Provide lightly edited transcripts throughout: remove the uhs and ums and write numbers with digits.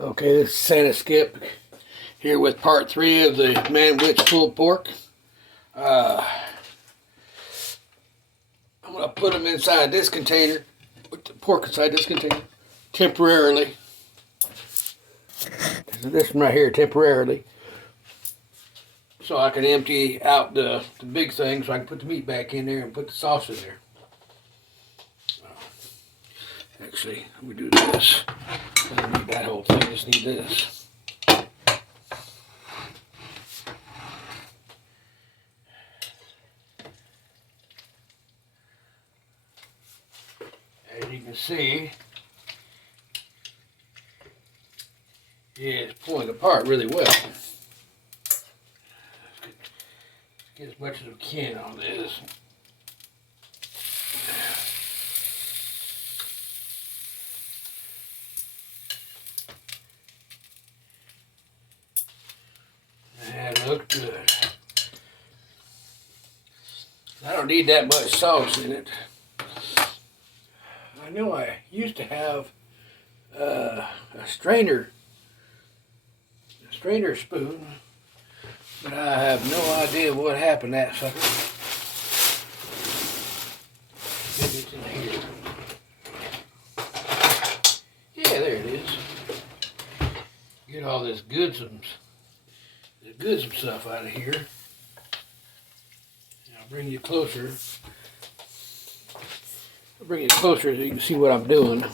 Okay, this is Santa Skip here with part 3 of the manwich pulled pork. I'm going to put them inside this container, put the pork inside this container temporarily. This one right here temporarily. So I can empty out the big thing so I can put the meat back in there and put the sauce in there. Actually, we do this. I don't need that whole thing, just need this. As you can see, it's pulling apart really well. Let's get as much as we can on this. That looks good. I don't need that much sauce in it. I know I used to have a strainer spoon, but I have no idea what happened to that sucker. Maybe it's in here. Yeah, there it is. Get all this goodsome stuff out of here. I'll bring you closer. I'll bring it closer so you can see what I'm doing.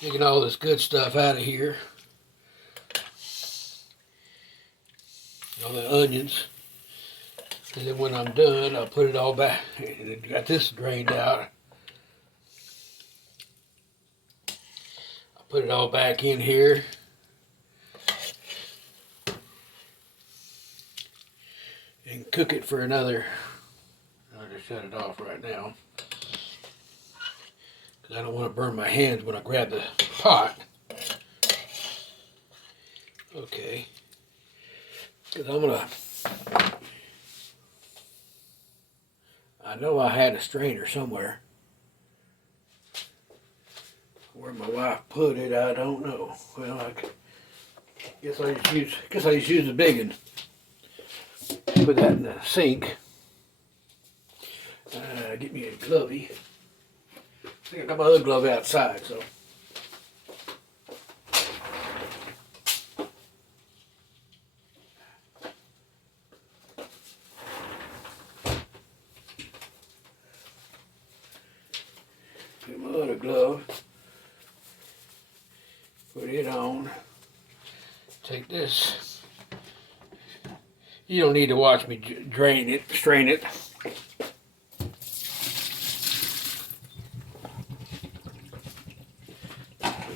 Taking all this good stuff out of here. All the onions. And then when I'm done, I'll put it all back. Got this drained out. I'll put it all back in here. And cook it for another. I'll just shut it off right now, because I don't want to burn my hands when I grab the pot. Okay, because I know I had a strainer somewhere. Where my wife put it, I don't know. Well, I guess I just use the big one. Put that in the sink. Get me a glovey. I think I got my other glove outside, so. Get my other glove. Put it on. Take this. You don't need to watch me strain it. Put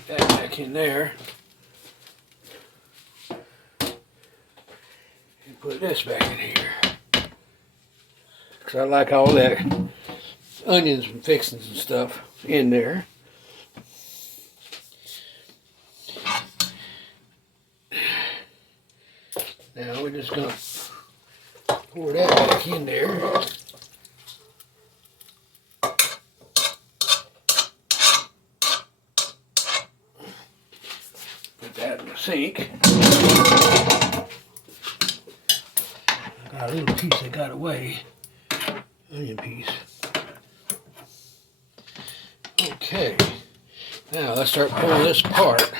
that back in there. And put this back in here. Because I like all that onions and fixings and stuff in there. Now we're just going to pour that back in there. Put that in the sink. I got a little piece that got away. Onion piece. Okay. Now let's start pulling this apart.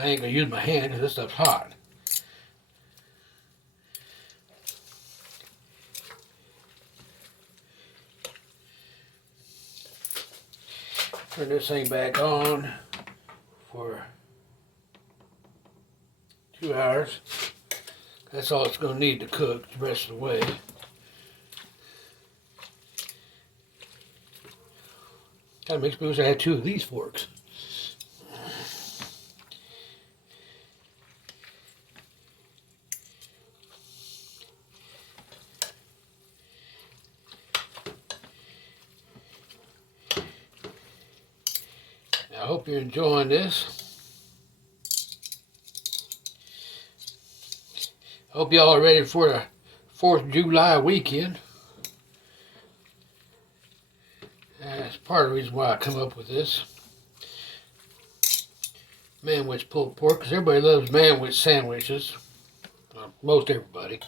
I ain't gonna use my hand because this stuff's hot. Turn this thing back on for 2 hours. That's all it's gonna need to cook the rest of the way. Kinda makes me wish I had 2 of these forks. I hope you're enjoying this. Hope y'all are ready for the 4th of July weekend. That's part of the reason why I come up with this. Manwich pulled pork, because everybody loves manwich sandwiches. Most everybody.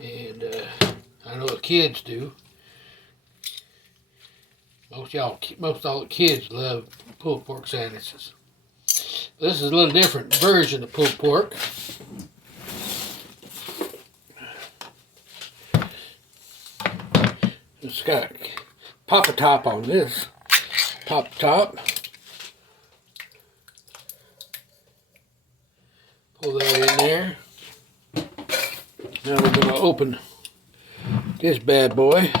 And I know the kids do. Most all the kids love pulled pork sandwiches. This is a little different version of pulled pork. It's got pop a top on this. Pop top. Pull that in there. Now we're going to open this bad boy.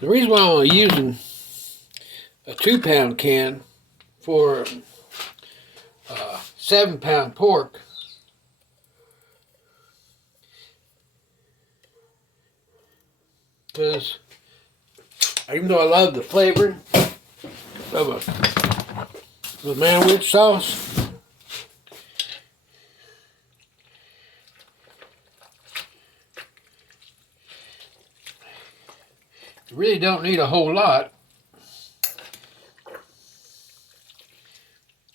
The reason why I'm using a 2-pound can for 7-pound pork because even though I love the flavor of the manwich sauce, you really don't need a whole lot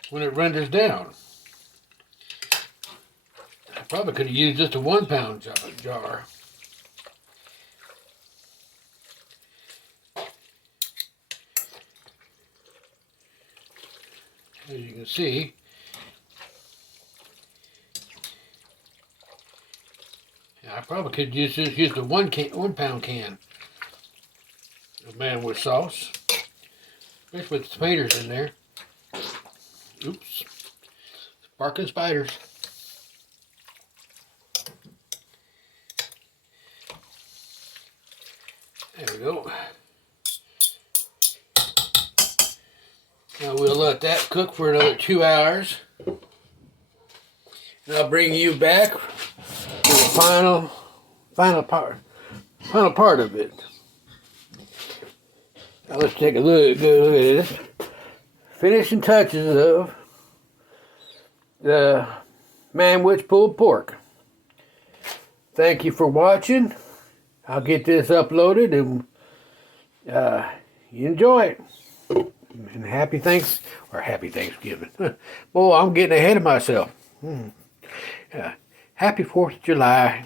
when it renders down. I probably could have used just a 1-pound jar. As you can see, I probably could just use the 1-pound can of manwich sauce, especially with the tomatoes in there. Oops, barking spiders. There we go. Now we'll let that cook for another 2 hours. And I'll bring you back to the final part of it. Now let's take a good look at this. Finishing touches of the manwich pulled pork. Thank you for watching. I'll get this uploaded and you enjoy it. And happy Thanksgiving. Boy, I'm getting ahead of myself. Happy 4th of July.